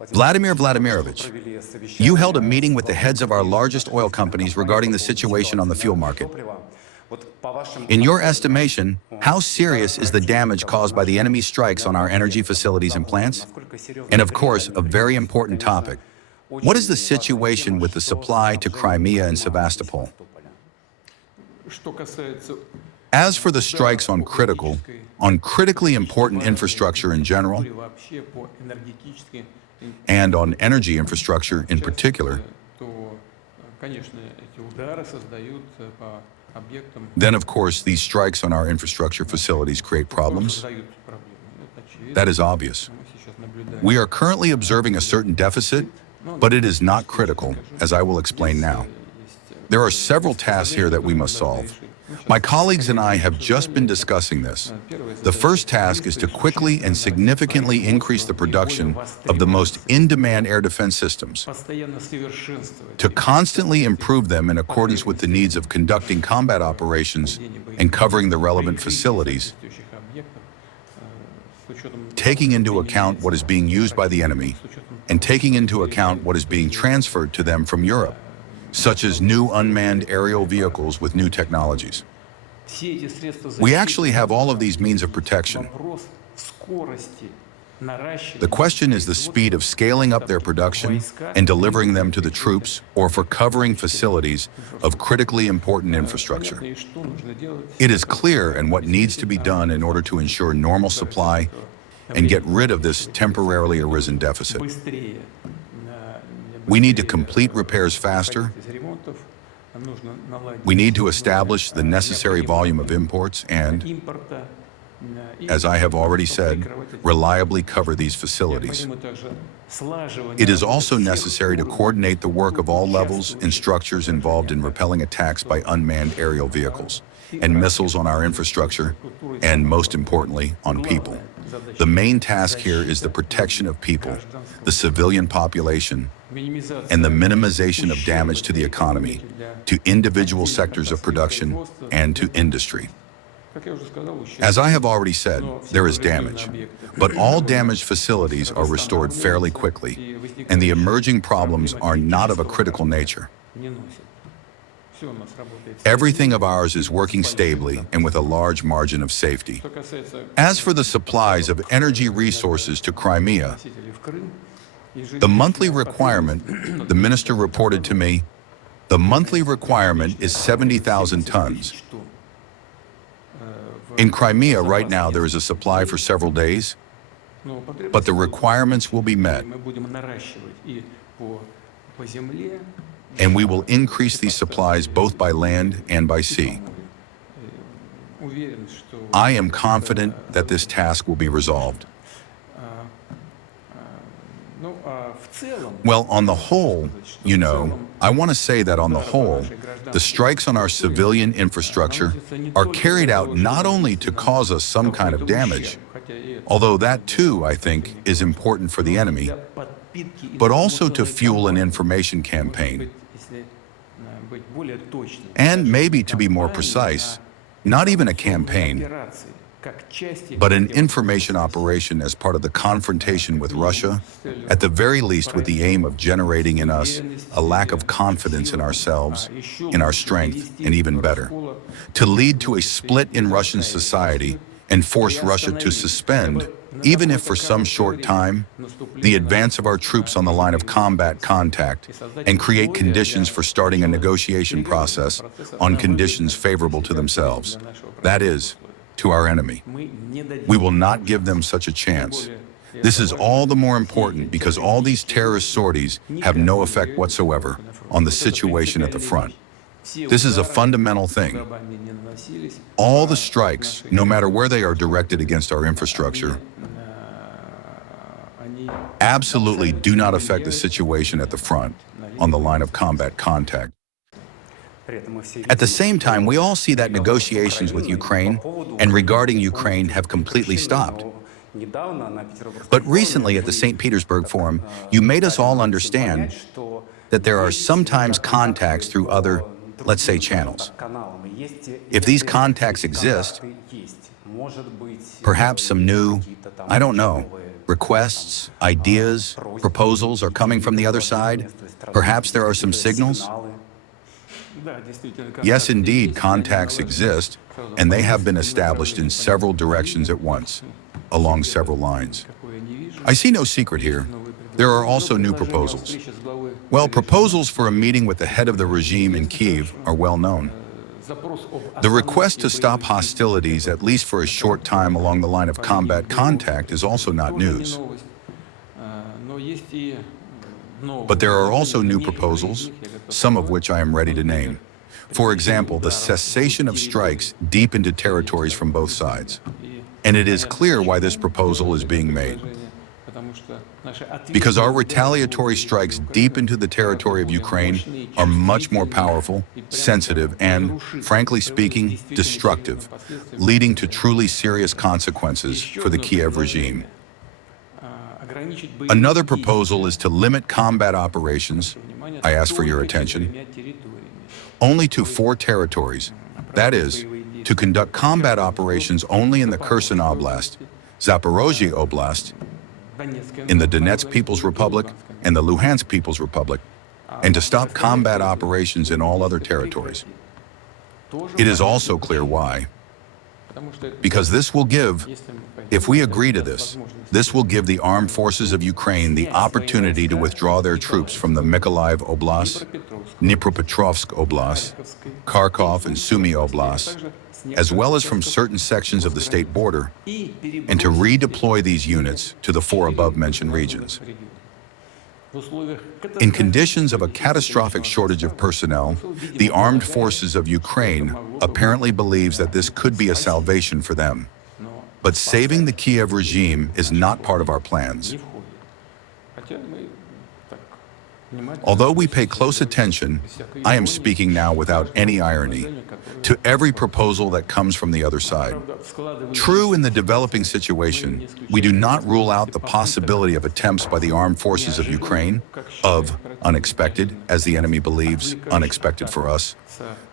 Vladimir Vladimirovich, you held a meeting with the heads of our largest oil companies regarding the situation on the fuel market. In your estimation, how serious is the damage caused by the enemy's strikes on our energy facilities and plants? And of course, a very important topic, what is the situation with the supply to Crimea and Sevastopol? As for the strikes on critically important infrastructure in general, and on energy infrastructure in particular, then of course these strikes on our infrastructure facilities create problems. That is obvious. We are currently observing a certain deficit, but it is not critical, as I will explain now. There are several tasks here that we must solve. My colleagues and I have just been discussing this. The first task is to quickly and significantly increase the production of the most in-demand air defense systems, to constantly improve them in accordance with the needs of conducting combat operations and covering the relevant facilities, taking into account what is being used by the enemy and taking into account what is being transferred to them from Europe, such as new unmanned aerial vehicles with new technologies. We actually have all of these means of protection. The question is the speed of scaling up their production and delivering them to the troops or for covering facilities of critically important infrastructure. It is clear and what needs to be done in order to ensure normal supply and get rid of this temporarily arisen deficit. We need to complete repairs faster. We need to establish the necessary volume of imports and, as I have already said, reliably cover these facilities. It is also necessary to coordinate the work of all levels and structures involved in repelling attacks by unmanned aerial vehicles and missiles on our infrastructure, and most importantly, on people. The main task here is the protection of people, the civilian population, and the minimization of damage to the economy, to individual sectors of production, and to industry. As I have already said, there is damage, but all damaged facilities are restored fairly quickly, and the emerging problems are not of a critical nature. Everything of ours is working stably and with a large margin of safety. As for the supplies of energy resources to Crimea, the monthly requirement, the minister reported to me, the monthly requirement is 70,000 tons. In Crimea right now there is a supply for several days, but the requirements will be met. And we will increase these supplies both by land and by sea. I am confident that this task will be resolved. Well, on the whole, I want to say that on the whole, the strikes on our civilian infrastructure are carried out not only to cause us some kind of damage, although that too, I think, is important for the enemy, but also to fuel an information campaign. And maybe to be more precise, not even a campaign, but an information operation as part of the confrontation with Russia, at the very least with the aim of generating in us a lack of confidence in ourselves, in our strength, and even better, to lead to a split in Russian society and force Russia to suspend, even if for some short time, the advance of our troops on the line of combat contact and create conditions for starting a negotiation process on conditions favorable to themselves. That is, to our enemy. We will not give them such a chance. This is all the more important because all these terrorist sorties have no effect whatsoever on the situation at the front. This is a fundamental thing. All the strikes, no matter where they are directed against our infrastructure, absolutely do not affect the situation at the front on the line of combat contact. At the same time, we all see that negotiations with Ukraine and regarding Ukraine have completely stopped. But recently at the St. Petersburg Forum, you made us all understand that there are sometimes contacts through other, let's say, channels. If these contacts exist, perhaps some new, I don't know, Requests, ideas, proposals are coming from the other side? Perhaps there are some signals? Yes, indeed, contacts exist, and they have been established in several directions at once, along several lines. I see no secret here. There are also new proposals. Well, proposals for a meeting with the head of the regime in Kyiv are well known. The request to stop hostilities, at least for a short time along the line of combat contact, is also not news. But there are also new proposals, some of which I am ready to name. For example, the cessation of strikes deep into territories from both sides. And it is clear why this proposal is being made. Because our retaliatory strikes deep into the territory of Ukraine are much more powerful, sensitive, and, frankly speaking, destructive, leading to truly serious consequences for the Kiev regime. Another proposal is to limit combat operations, I ask for your attention, only to 4 territories. That is, to conduct combat operations only in the Kherson Oblast, Zaporozhye Oblast, in the Donetsk People's Republic and the Luhansk People's Republic, and to stop combat operations in all other territories. It is also clear why. Because this will give, if we agree to this will give the armed forces of Ukraine the opportunity to withdraw their troops from the Mykolaiv Oblast, Dnipropetrovsk Oblast, Kharkov and Sumy Oblast, as well as from certain sections of the state border, and to redeploy these units to the 4 above-mentioned regions. In conditions of a catastrophic shortage of personnel, the armed forces of Ukraine apparently believes that this could be a salvation for them. But saving the Kiev regime is not part of our plans. Although we pay close attention, I am speaking now without any irony, to every proposal that comes from the other side. True, in the developing situation, we do not rule out the possibility of attempts by the armed forces of Ukraine, of unexpected, as the enemy believes, unexpected for us,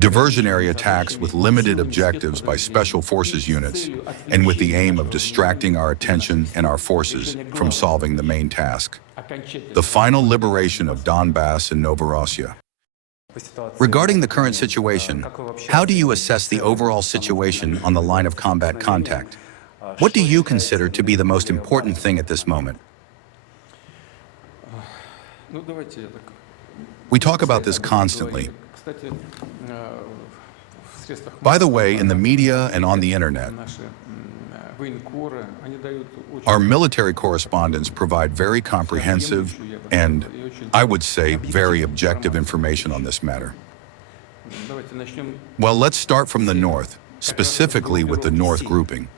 diversionary attacks with limited objectives by special forces units, and with the aim of distracting our attention and our forces from solving the main task. The final liberation of Donbass and Novorossiya. Regarding the current situation, how do you assess the overall situation on the line of combat contact? What do you consider to be the most important thing at this moment? We talk about this constantly. By the way, in the media and on the internet, our military correspondents provide very comprehensive and, I would say, very objective information on this matter. Well, let's start from the north, specifically with the north grouping.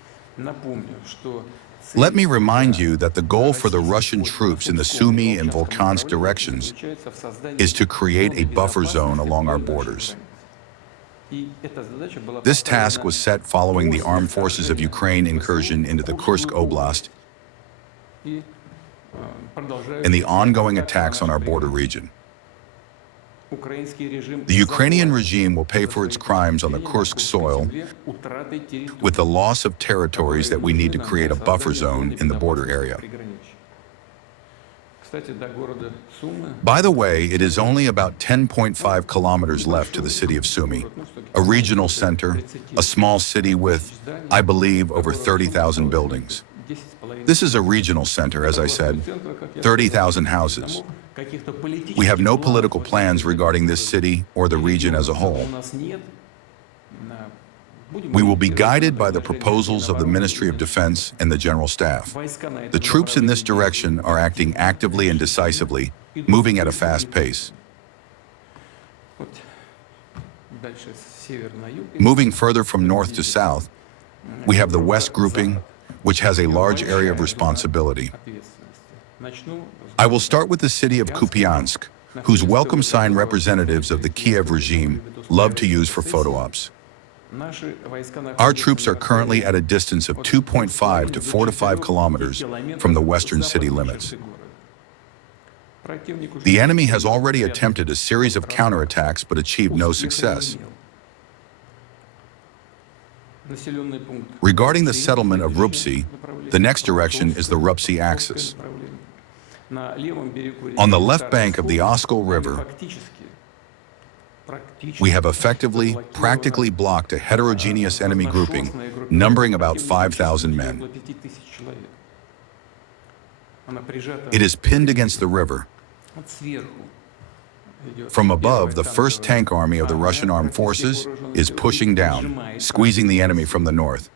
Let me remind you that the goal for the Russian troops in the Sumy and Volchansk directions is to create a buffer zone along our borders. This task was set following the armed forces of Ukraine incursion into the Kursk Oblast and the ongoing attacks on our border region. The Ukrainian regime will pay for its crimes on the Kursk soil with the loss of territories that we need to create a buffer zone in the border area. By the way, it is only about 10.5 kilometers left to the city of Sumy, a regional center, a small city with, I believe, over 30,000 buildings. This is a regional center, as I said, 30,000 houses. We have no political plans regarding this city or the region as a whole. We will be guided by the proposals of the Ministry of Defense and the General Staff. The troops in this direction are acting actively and decisively, moving at a fast pace. Moving further from north to south, we have the West grouping, which has a large area of responsibility. I will start with the city of Kupyansk, whose welcome sign representatives of the Kiev regime love to use for photo ops. Our troops are currently at a distance of 2.5 to 4 to 5 kilometers from the western city limits. The enemy has already attempted a series of counterattacks but achieved no success. Regarding the settlement of Rupsi, the next direction is the Rupsi axis. On the left bank of the Oskol River, we have effectively, practically blocked a heterogeneous enemy grouping numbering about 5,000 men. It is pinned against the river. From above, the 1st Tank Army of the Russian Armed Forces is pushing down, squeezing the enemy from the north.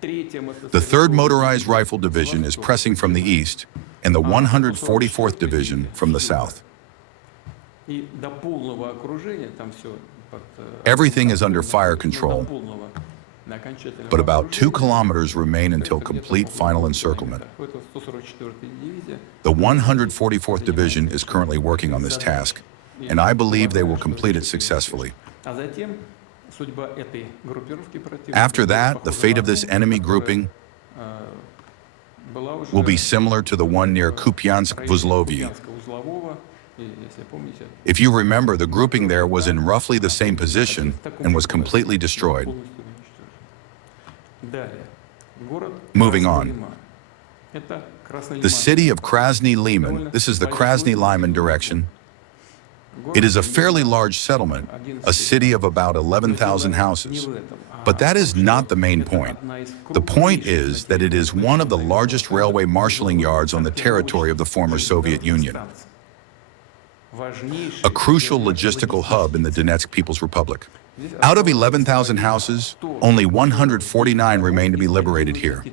The 3rd Motorized Rifle Division is pressing from the east, and the 144th Division from the south. Everything is under fire control, but about 2 kilometers remain until complete final encirclement. The 144th Division is currently working on this task, and I believe they will complete it successfully. After that, the fate of this enemy grouping will be similar to the one near Kupyansk-Vuzlovyi. If you remember, the grouping there was in roughly the same position and was completely destroyed. Moving on. The city of Krasny Liman, this is the Krasny Liman direction. It is a fairly large settlement, a city of about 11,000 houses. But that is not the main point. The point is that it is one of the largest railway marshalling yards on the territory of the former Soviet Union. A crucial logistical hub in the Donetsk People's Republic. Out of 11,000 houses, only 149 remain to be liberated here.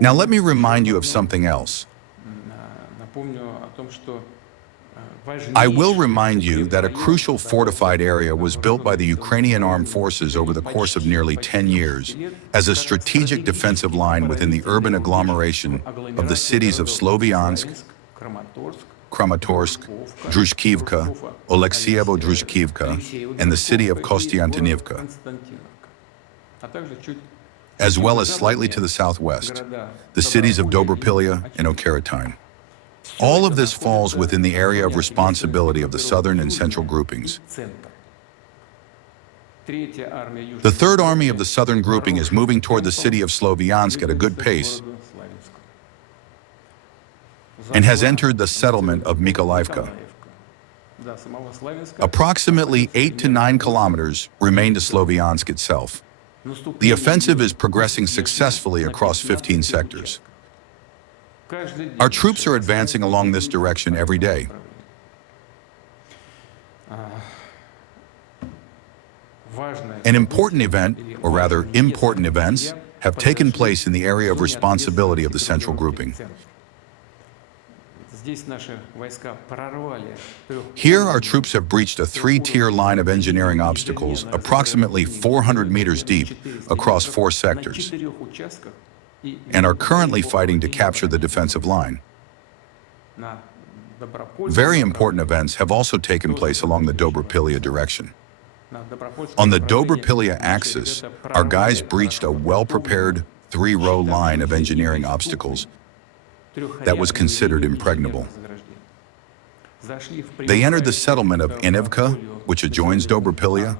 Now let me remind you of something else. I will remind you that a crucial fortified area was built by the Ukrainian armed forces over the course of nearly 10 years as a strategic defensive line within the urban agglomeration of the cities of Slovyansk, Kramatorsk, Druzhkivka, Oleksievo-Druzhkivka, and the city of Kostiantynivka, as well as slightly to the southwest, the cities of Dobrapilya and Okeretine. All of this falls within the area of responsibility of the southern and central groupings. The 3rd Army of the southern grouping is moving toward the city of Slovyansk at a good pace and has entered the settlement of Mykolaiivka. Approximately 8 to 9 kilometers remain to Slovyansk itself. The offensive is progressing successfully across 15 sectors. Our troops are advancing along this direction every day. An important event, or rather important events, have taken place in the area of responsibility of the central grouping. Here, our troops have breached a 3-tier line of engineering obstacles approximately 400 meters deep across 4 sectors, and are currently fighting to capture the defensive line. Very important events have also taken place along the Dobrapilya direction. On the Dobrapilya axis, our guys breached a well-prepared 3-row line of engineering obstacles that was considered impregnable. They entered the settlement of Inivka, which adjoins Dobrapilya,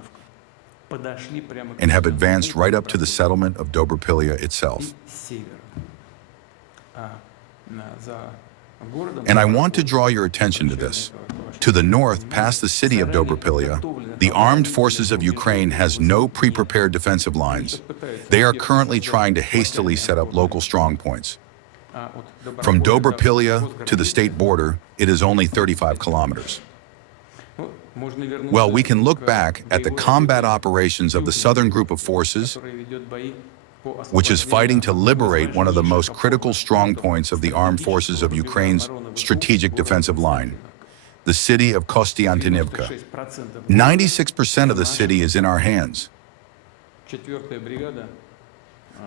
and have advanced right up to the settlement of Dobrapilya itself. And I want to draw your attention to this. To the north, past the city of Dobrapilya, the armed forces of Ukraine has no pre-prepared defensive lines. They are currently trying to hastily set up local strongpoints. From Dobrapilya to the state border, it is only 35 kilometers. Well, we can look back at the combat operations of the southern group of forces, which is fighting to liberate one of the most critical strongpoints of the armed forces of Ukraine's strategic defensive line, the city of Kostiantynivka. 96% of the city is in our hands.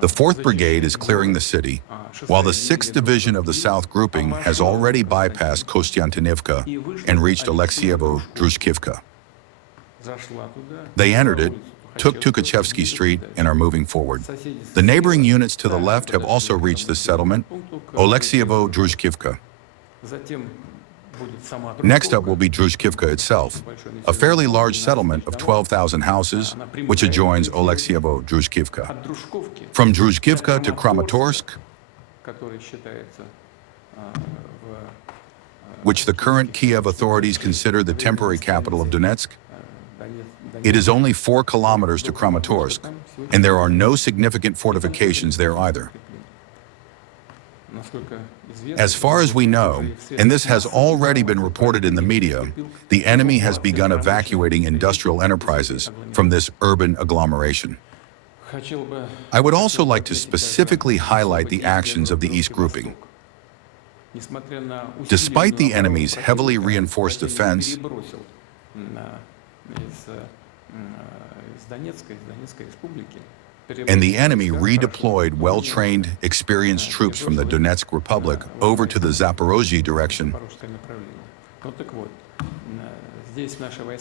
The 4th Brigade is clearing the city, while the 6th Division of the South Grouping has already bypassed Kostiantynivka and reached Oleksievo-Druzhkivka. They entered it, took Tukachevsky Street, and are moving forward. The neighboring units to the left have also reached the settlement, Oleksievo-Druzhkivka. Next up will be Druzhkivka itself, a fairly large settlement of 12,000 houses, which adjoins Olekseyevo Druzhkivka. From Druzhkivka to Kramatorsk, which the current Kiev authorities consider the temporary capital of Donetsk, it is only 4 kilometers to Kramatorsk, and there are no significant fortifications there either. As far as we know, and this has already been reported in the media, the enemy has begun evacuating industrial enterprises from this urban agglomeration. I would also like to specifically highlight the actions of the East grouping. Despite the enemy's heavily reinforced defense, and the enemy redeployed well-trained, experienced troops from the Donetsk Republic over to the Zaporozhye direction.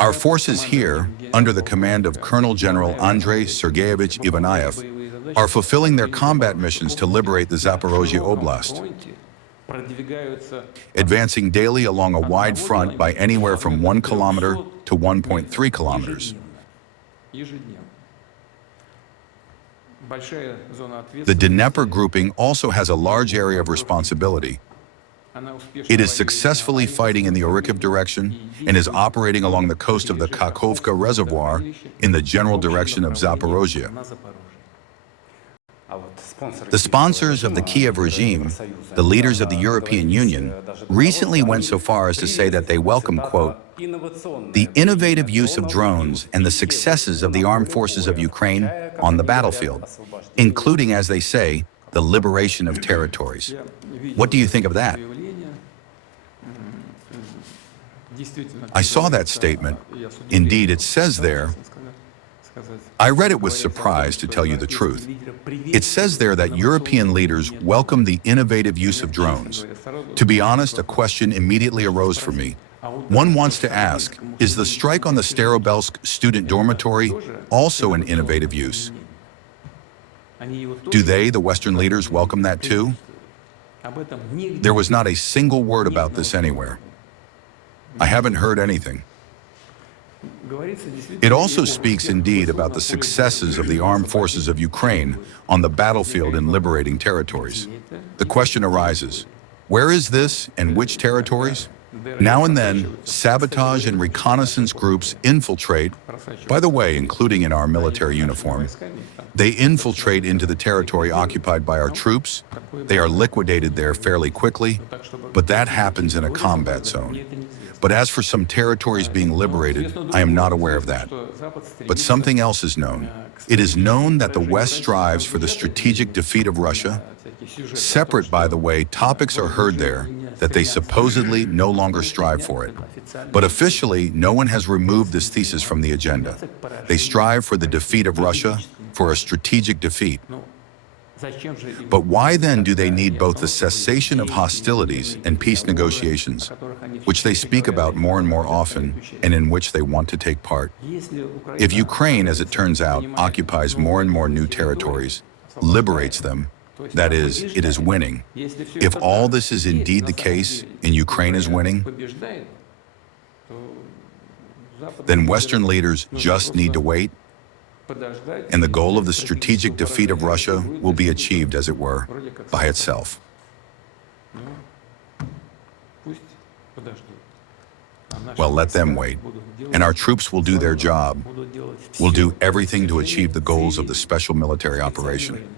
Our forces here, under the command of Colonel General Andrei Sergeyevich Ivanayev, are fulfilling their combat missions to liberate the Zaporozhye Oblast, advancing daily along a wide front by anywhere from 1 kilometer to 1.3 kilometers. The Dnieper grouping also has a large area of responsibility. It is successfully fighting in the Orikhiv direction and is operating along the coast of the Kakhovka Reservoir in the general direction of Zaporozhye. The sponsors of the Kiev regime, the leaders of the European Union, recently went so far as to say that they welcome, quote, the innovative use of drones and the successes of the armed forces of Ukraine on the battlefield, including, as they say, the liberation of territories. What do you think of that? I saw that statement. Indeed, it says there, I read it with surprise, to tell you the truth. It says there that European leaders welcome the innovative use of drones. To be honest, a question immediately arose for me. One wants to ask, is the strike on the Starobelsk student dormitory also an innovative use? Do they, the Western leaders, welcome that too? There was not a single word about this anywhere. I haven't heard anything. It also speaks indeed about the successes of the armed forces of Ukraine on the battlefield in liberating territories. The question arises, where is this and which territories? Now and then, sabotage and reconnaissance groups infiltrate, by the way, including in our military uniform. They infiltrate into the territory occupied by our troops. They are liquidated there fairly quickly, but that happens in a combat zone. But as for some territories being liberated, I am not aware of that. But something else is known. It is known that the West strives for the strategic defeat of Russia. Separate, by the way, topics are heard there that they supposedly no longer strive for it. But officially, no one has removed this thesis from the agenda. They strive for the defeat of Russia, for a strategic defeat. But why then do they need both the cessation of hostilities and peace negotiations, which they speak about more and more often and in which they want to take part? If Ukraine, as it turns out, occupies more and more new territories, liberates them, that is, it is winning. If all this is indeed the case and Ukraine is winning, then Western leaders just need to wait, and the goal of the strategic defeat of Russia will be achieved, as it were, by itself. Well, let them wait, and our troops will do their job. We'll do everything to achieve the goals of the special military operation.